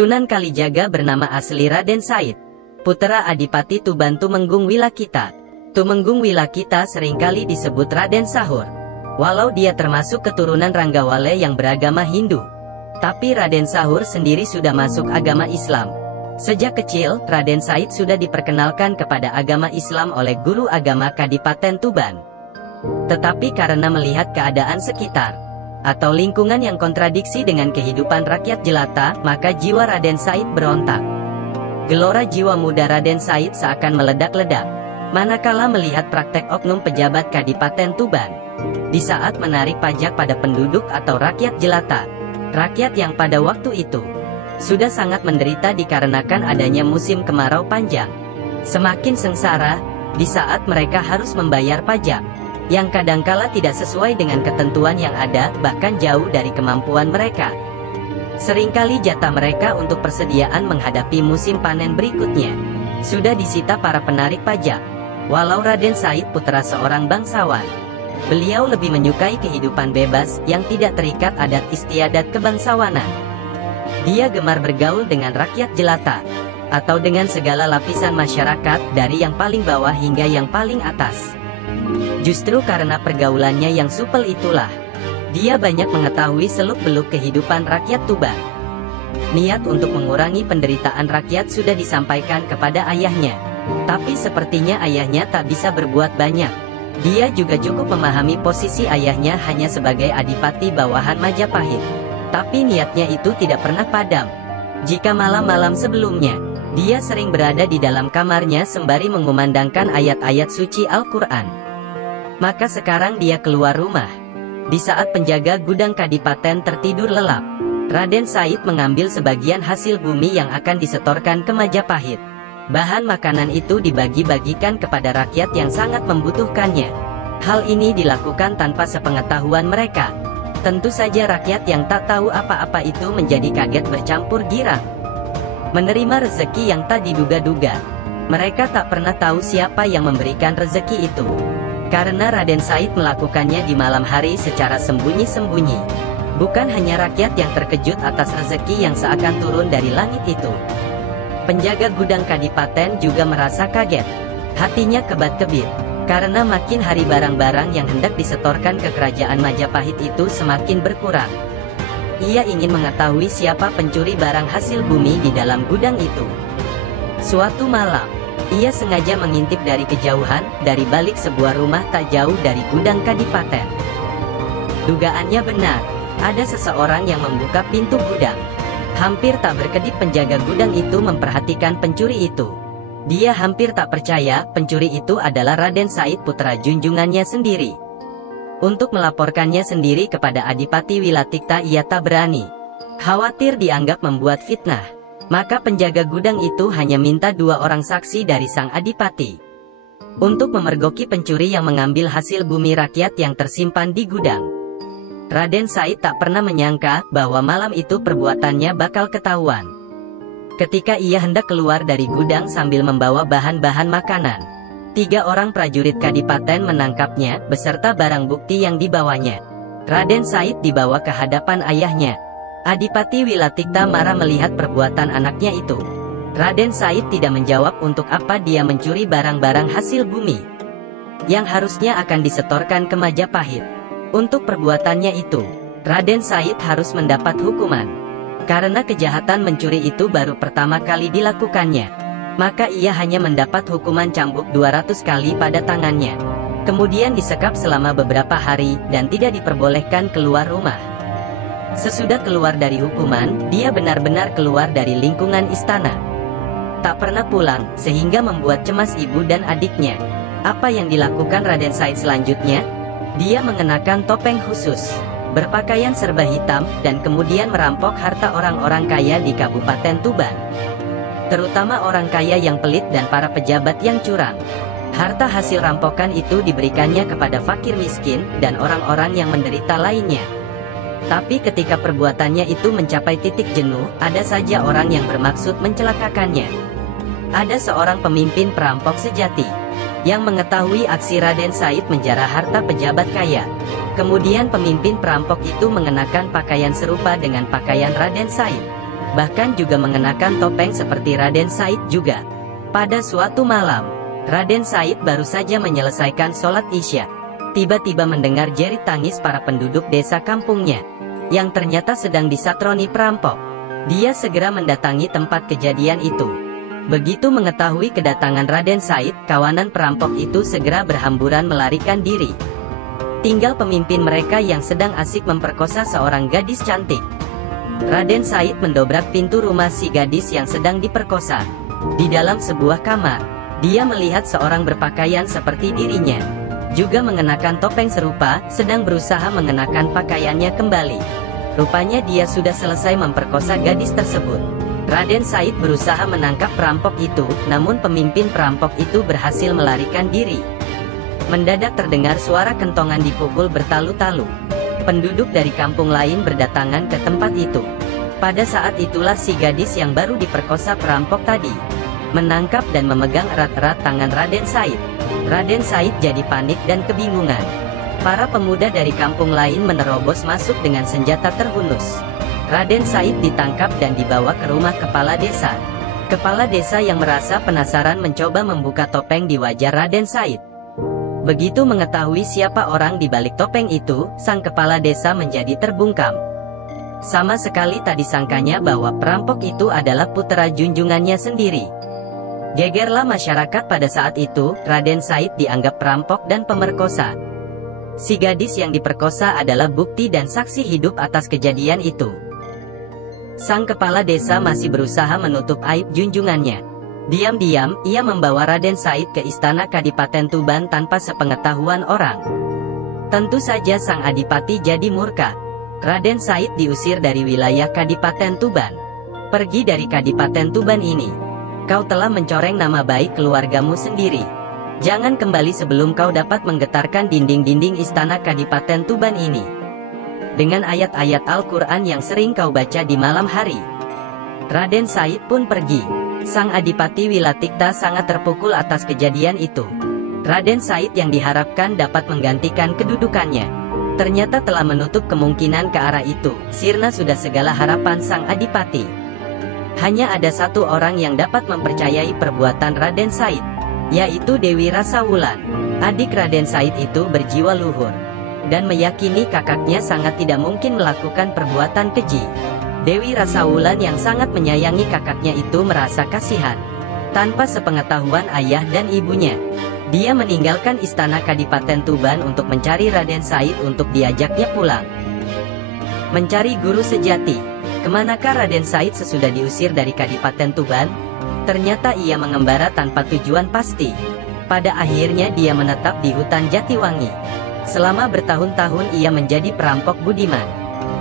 Sunan Kalijaga bernama asli Raden Said, putra Adipati Tuban Tumenggung Wilakita. Tumenggung Wilakita seringkali disebut Raden Sahur. Walau dia termasuk keturunan Ranggawale yang beragama Hindu, tapi Raden Sahur sendiri sudah masuk agama Islam. Sejak kecil, Raden Said sudah diperkenalkan kepada agama Islam oleh guru agama Kadipaten Tuban. Tetapi karena melihat keadaan sekitar, atau lingkungan yang kontradiksi dengan kehidupan rakyat jelata, maka jiwa Raden Said berontak. Gelora jiwa muda Raden Said seakan meledak-ledak, manakala melihat praktek oknum pejabat Kadipaten Tuban, di saat menarik pajak pada penduduk atau rakyat jelata. Rakyat yang pada waktu itu sudah sangat menderita dikarenakan adanya musim kemarau panjang. Semakin sengsara, di saat mereka harus membayar pajak, yang kadangkala tidak sesuai dengan ketentuan yang ada, bahkan jauh dari kemampuan mereka. Seringkali jatah mereka untuk persediaan menghadapi musim panen berikutnya sudah disita para penarik pajak. Walau Raden Said putra seorang bangsawan, beliau lebih menyukai kehidupan bebas yang tidak terikat adat istiadat kebangsawanan. Dia gemar bergaul dengan rakyat jelata, atau dengan segala lapisan masyarakat, dari yang paling bawah hingga yang paling atas. Justru karena pergaulannya yang supel itulah, dia banyak mengetahui seluk-beluk kehidupan rakyat Tuban. Niat untuk mengurangi penderitaan rakyat sudah disampaikan kepada ayahnya, tapi sepertinya ayahnya tak bisa berbuat banyak. Dia juga cukup memahami posisi ayahnya hanya sebagai adipati bawahan Majapahit. Tapi niatnya itu tidak pernah padam. Jika malam-malam sebelumnya, dia sering berada di dalam kamarnya sembari mengumandangkan ayat-ayat suci Al-Quran. Maka sekarang dia keluar rumah. Di saat penjaga gudang Kadipaten tertidur lelap, Raden Said mengambil sebagian hasil bumi yang akan disetorkan ke Majapahit. Bahan makanan itu dibagi-bagikan kepada rakyat yang sangat membutuhkannya. Hal ini dilakukan tanpa sepengetahuan mereka. Tentu saja rakyat yang tak tahu apa-apa itu menjadi kaget bercampur girang. Menerima rezeki yang tak diduga-duga. Mereka tak pernah tahu siapa yang memberikan rezeki itu, karena Raden Said melakukannya di malam hari secara sembunyi-sembunyi. Bukan hanya rakyat yang terkejut atas rezeki yang seakan turun dari langit itu. Penjaga gudang Kadipaten juga merasa kaget. Hatinya kebat-kebit, karena makin hari barang-barang yang hendak disetorkan ke kerajaan Majapahit itu semakin berkurang. Ia ingin mengetahui siapa pencuri barang hasil bumi di dalam gudang itu. Suatu malam, ia sengaja mengintip dari kejauhan, dari balik sebuah rumah tak jauh dari gudang Kadipaten. Dugaannya benar, ada seseorang yang membuka pintu gudang. Hampir tak berkedip penjaga gudang itu memperhatikan pencuri itu. Dia hampir tak percaya pencuri itu adalah Raden Said putra junjungannya sendiri. Untuk melaporkannya sendiri kepada Adipati Wilatikta ia tak berani. Khawatir dianggap membuat fitnah, maka penjaga gudang itu hanya minta 2 orang saksi dari sang adipati untuk memergoki pencuri yang mengambil hasil bumi rakyat yang tersimpan di gudang. Raden Said tak pernah menyangka bahwa malam itu perbuatannya bakal ketahuan. Ketika ia hendak keluar dari gudang sambil membawa bahan-bahan makanan, 3 orang prajurit Kadipaten menangkapnya beserta barang bukti yang dibawanya. Raden Said dibawa ke hadapan ayahnya. Adipati Wilatikta marah melihat perbuatan anaknya itu. Raden Said tidak menjawab untuk apa dia mencuri barang-barang hasil bumi yang harusnya akan disetorkan ke Majapahit. Untuk perbuatannya itu, Raden Said harus mendapat hukuman. Karena kejahatan mencuri itu baru pertama kali dilakukannya, maka ia hanya mendapat hukuman cambuk 200 kali pada tangannya. Kemudian disekap selama beberapa hari, dan tidak diperbolehkan keluar rumah. Sesudah keluar dari hukuman, dia benar-benar keluar dari lingkungan istana. Tak pernah pulang, sehingga membuat cemas ibu dan adiknya. Apa yang dilakukan Raden Said selanjutnya? Dia mengenakan topeng khusus, berpakaian serba hitam, dan kemudian merampok harta orang-orang kaya di Kabupaten Tuban. Terutama orang kaya yang pelit dan para pejabat yang curang. Harta hasil rampokan itu diberikannya kepada fakir miskin, dan orang-orang yang menderita lainnya. Tapi ketika perbuatannya itu mencapai titik jenuh, ada saja orang yang bermaksud mencelakakannya. Ada seorang pemimpin perampok sejati yang mengetahui aksi Raden Said menjarah harta pejabat kaya. Kemudian pemimpin perampok itu mengenakan pakaian serupa dengan pakaian Raden Said. bahkan juga mengenakan topeng seperti Raden Said juga. Pada suatu malam, Raden Said baru saja menyelesaikan sholat Isya. Tiba-tiba mendengar jerit tangis para penduduk desa kampungnya, yang ternyata sedang disatroni perampok. Dia segera mendatangi tempat kejadian itu. Begitu mengetahui kedatangan Raden Said, kawanan perampok itu segera berhamburan melarikan diri. Tinggal pemimpin mereka yang sedang asik memperkosa seorang gadis cantik. Raden Said mendobrak pintu rumah si gadis yang sedang diperkosa. Di dalam sebuah kamar, dia melihat seorang berpakaian seperti dirinya, juga mengenakan topeng serupa, sedang berusaha mengenakan pakaiannya kembali. Rupanya dia sudah selesai memperkosa gadis tersebut. Raden Said berusaha menangkap perampok itu, namun pemimpin perampok itu berhasil melarikan diri. Mendadak terdengar suara kentongan dipukul bertalu-talu. Penduduk dari kampung lain berdatangan ke tempat itu. Pada saat itulah si gadis yang baru diperkosa perampok tadi menangkap dan memegang erat-erat tangan Raden Said. Raden Said jadi panik dan kebingungan. Para pemuda dari kampung lain menerobos masuk dengan senjata terhunus. Raden Said ditangkap dan dibawa ke rumah kepala desa. Kepala desa yang merasa penasaran mencoba membuka topeng di wajah Raden Said. Begitu mengetahui siapa orang di balik topeng itu, sang kepala desa menjadi terbungkam. Sama sekali tak disangkanya bahwa perampok itu adalah putra junjungannya sendiri. Gegerlah masyarakat pada saat itu. Raden Said dianggap perampok dan pemerkosa. Si gadis yang diperkosa adalah bukti dan saksi hidup atas kejadian itu. Sang kepala desa masih berusaha menutup aib junjungannya. Diam-diam, ia membawa Raden Said ke istana Kadipaten Tuban tanpa sepengetahuan orang. Tentu saja sang adipati jadi murka. Raden Said diusir dari wilayah Kadipaten Tuban. Pergi dari Kadipaten Tuban ini. Kau telah mencoreng nama baik keluargamu sendiri. Jangan kembali sebelum kau dapat menggetarkan dinding-dinding istana Kadipaten Tuban ini dengan ayat-ayat Al-Quran yang sering kau baca di malam hari. Raden Said pun pergi. Sang adipati Wilatikta sangat terpukul atas kejadian itu. Raden Said yang diharapkan dapat menggantikan kedudukannya, ternyata telah menutup kemungkinan ke arah itu. Sirna sudah segala harapan sang adipati. Hanya ada satu orang yang dapat mempercayai perbuatan Raden Said, yaitu Dewi Rasawulan. Adik Raden Said itu berjiwa luhur dan meyakini kakaknya sangat tidak mungkin melakukan perbuatan keji. Dewi Rasawulan yang sangat menyayangi kakaknya itu merasa kasihan. Tanpa sepengetahuan ayah dan ibunya, dia meninggalkan istana Kadipaten Tuban untuk mencari Raden Said untuk diajaknya pulang. Mencari guru sejati. Kemanakah Raden Said sesudah diusir dari Kadipaten Tuban? Ternyata ia mengembara tanpa tujuan pasti. Pada akhirnya dia menetap di hutan Jatiwangi. Selama bertahun-tahun ia menjadi perampok budiman.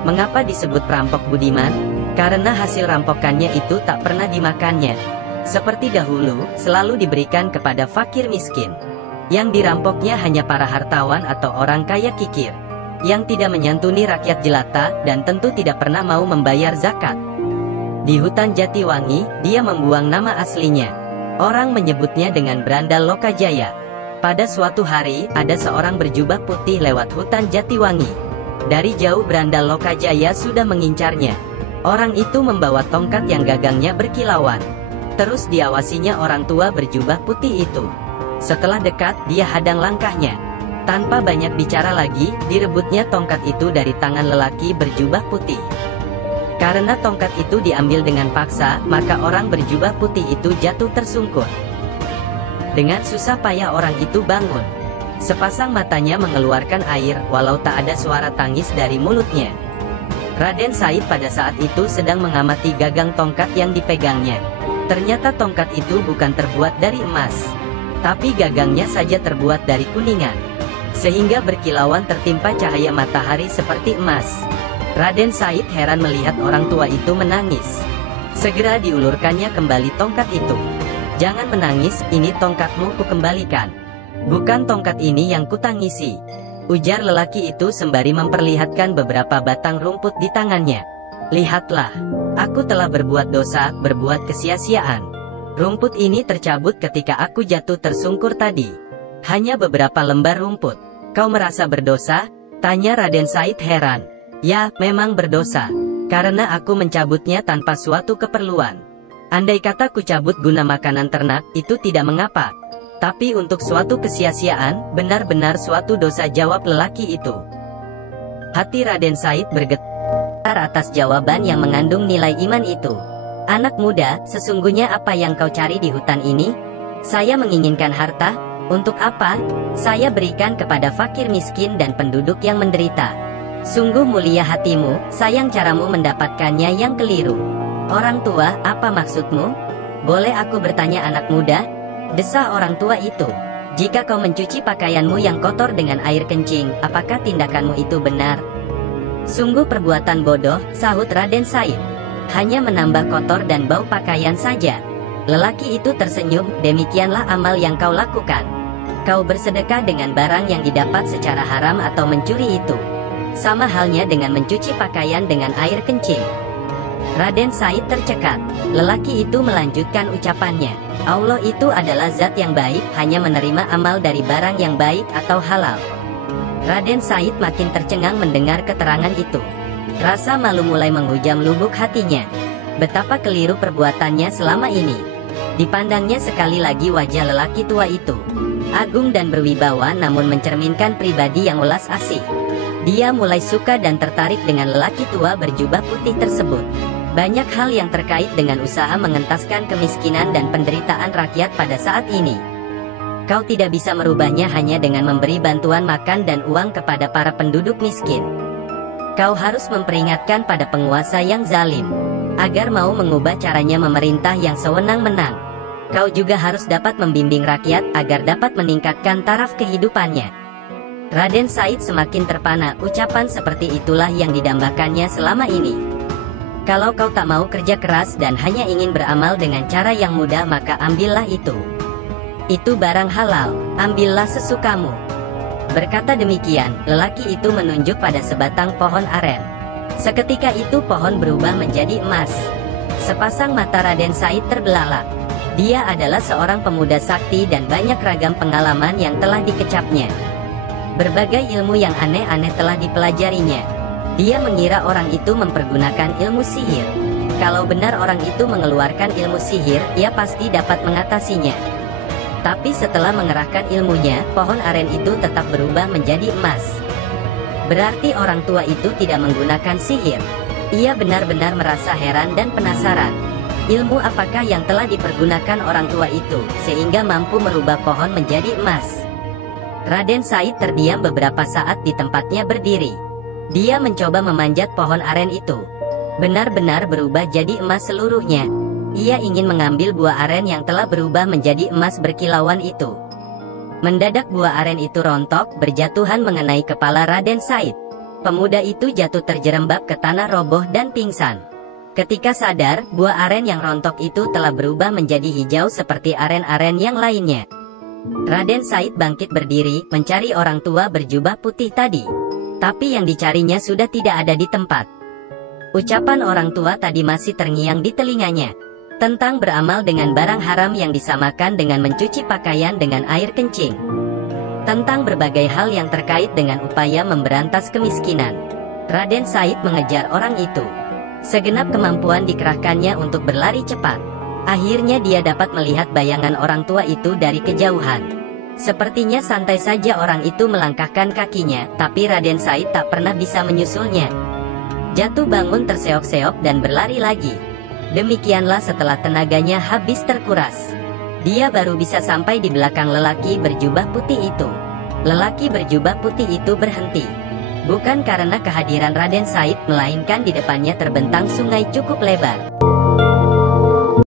Mengapa disebut perampok budiman? Karena hasil rampokannya itu tak pernah dimakannya. Seperti dahulu, selalu diberikan kepada fakir miskin. Yang dirampoknya hanya para hartawan atau orang kaya kikir, yang tidak menyantuni rakyat jelata, dan tentu tidak pernah mau membayar zakat. Di hutan Jatiwangi, dia membuang nama aslinya. Orang menyebutnya dengan Brandal Lokajaya. Pada suatu hari, ada seorang berjubah putih lewat hutan Jatiwangi. Dari jauh Brandal Lokajaya sudah mengincarnya. Orang itu membawa tongkat yang gagangnya berkilauan. Terus diawasinya orang tua berjubah putih itu. Setelah dekat, dia hadang langkahnya. Tanpa banyak bicara lagi, direbutnya tongkat itu dari tangan lelaki berjubah putih. Karena tongkat itu diambil dengan paksa, maka orang berjubah putih itu jatuh tersungkur. Dengan susah payah orang itu bangun. Sepasang matanya mengeluarkan air, walau tak ada suara tangis dari mulutnya. Raden Said pada saat itu sedang mengamati gagang tongkat yang dipegangnya. Ternyata tongkat itu bukan terbuat dari emas, tapi gagangnya saja terbuat dari kuningan, sehingga berkilauan tertimpa cahaya matahari seperti emas. Raden Said heran melihat orang tua itu menangis. Segera diulurkannya kembali tongkat itu. "Jangan menangis, ini tongkatmu kukembalikan. Bukan tongkat ini yang kutangisi," ujar lelaki itu sembari memperlihatkan beberapa batang rumput di tangannya. "Lihatlah, aku telah berbuat dosa, berbuat kesia-siaan. Rumput ini tercabut ketika aku jatuh tersungkur tadi. Hanya beberapa lembar rumput. Kau merasa berdosa?" tanya Raden Said heran. "Ya, memang berdosa. Karena aku mencabutnya tanpa suatu keperluan. Andai kata ku cabut guna makanan ternak, itu tidak mengapa. Tapi untuk suatu kesia-siaan, benar-benar suatu dosa, jawab lelaki itu. Hati Raden Said bergetar atas jawaban yang mengandung nilai iman itu. Anak muda, sesungguhnya apa yang kau cari di hutan ini? Saya menginginkan harta. Untuk apa? Saya berikan kepada fakir miskin dan penduduk yang menderita. Sungguh mulia hatimu, sayang caramu mendapatkannya yang keliru. Orang tua, apa maksudmu? Boleh aku bertanya anak muda? Desah orang tua itu. Jika kau mencuci pakaianmu yang kotor dengan air kencing, apakah tindakanmu itu benar? Sungguh perbuatan bodoh, sahut Raden Said. Hanya menambah kotor dan bau pakaian saja. Lelaki itu tersenyum, demikianlah amal yang kau lakukan. Kau bersedekah dengan barang yang didapat secara haram atau mencuri itu. Sama halnya dengan mencuci pakaian dengan air kencing. Raden Said tercekat. Lelaki itu melanjutkan ucapannya. Allah itu adalah zat yang baik, hanya menerima amal dari barang yang baik atau halal. Raden Said makin tercengang mendengar keterangan itu. Rasa malu mulai menghujam lubuk hatinya. Betapa keliru perbuatannya selama ini. Dipandangnya sekali lagi wajah lelaki tua itu. Agung dan berwibawa namun mencerminkan pribadi yang welas asih. Dia mulai suka dan tertarik dengan lelaki tua berjubah putih tersebut. Banyak hal yang terkait dengan usaha mengentaskan kemiskinan dan penderitaan rakyat pada saat ini. Kau tidak bisa merubahnya hanya dengan memberi bantuan makan dan uang kepada para penduduk miskin. Kau harus memperingatkan pada penguasa yang zalim, agar mau mengubah caranya memerintah yang sewenang-wenang. Kau juga harus dapat membimbing rakyat agar dapat meningkatkan taraf kehidupannya. Raden Said semakin terpana, ucapan seperti itulah yang didambakannya selama ini. Kalau kau tak mau kerja keras dan hanya ingin beramal dengan cara yang mudah, maka ambillah itu. Itu barang halal, ambillah sesukamu. Berkata demikian, lelaki itu menunjuk pada sebatang pohon aren. Seketika itu pohon berubah menjadi emas. Sepasang mata Raden Said terbelalak. Dia adalah seorang pemuda sakti dan banyak ragam pengalaman yang telah dikecapnya. Berbagai ilmu yang aneh-aneh telah dipelajarinya. Dia mengira orang itu mempergunakan ilmu sihir. Kalau benar orang itu mengeluarkan ilmu sihir, ia pasti dapat mengatasinya. Tapi setelah mengerahkan ilmunya, pohon aren itu tetap berubah menjadi emas. Berarti orang tua itu tidak menggunakan sihir. Ia benar-benar merasa heran dan penasaran. Ilmu apakah yang telah dipergunakan orang tua itu, sehingga mampu merubah pohon menjadi emas? Raden Said terdiam beberapa saat di tempatnya berdiri. Dia mencoba memanjat pohon aren itu. Benar-benar berubah jadi emas seluruhnya. Ia ingin mengambil buah aren yang telah berubah menjadi emas berkilauan itu. Mendadak buah aren itu rontok, berjatuhan mengenai kepala Raden Said. Pemuda itu jatuh terjerembab ke tanah roboh dan pingsan. Ketika sadar, buah aren yang rontok itu telah berubah menjadi hijau seperti aren-aren yang lainnya. Raden Said bangkit berdiri, mencari orang tua berjubah putih tadi. Tapi yang dicarinya sudah tidak ada di tempat. Ucapan orang tua tadi masih terngiang di telinganya. Tentang beramal dengan barang haram yang disamakan dengan mencuci pakaian dengan air kencing. Tentang berbagai hal yang terkait dengan upaya memberantas kemiskinan. Raden Said mengejar orang itu. Segenap kemampuan dikerahkannya untuk berlari cepat. Akhirnya dia dapat melihat bayangan orang tua itu dari kejauhan. Sepertinya santai saja orang itu melangkahkan kakinya, tapi Raden Said tak pernah bisa menyusulnya. Jatuh bangun terseok-seok dan berlari lagi. Demikianlah setelah tenaganya habis terkuras. Dia baru bisa sampai di belakang lelaki berjubah putih itu. Lelaki berjubah putih itu berhenti. Bukan karena kehadiran Raden Said, melainkan di depannya terbentang sungai cukup lebar.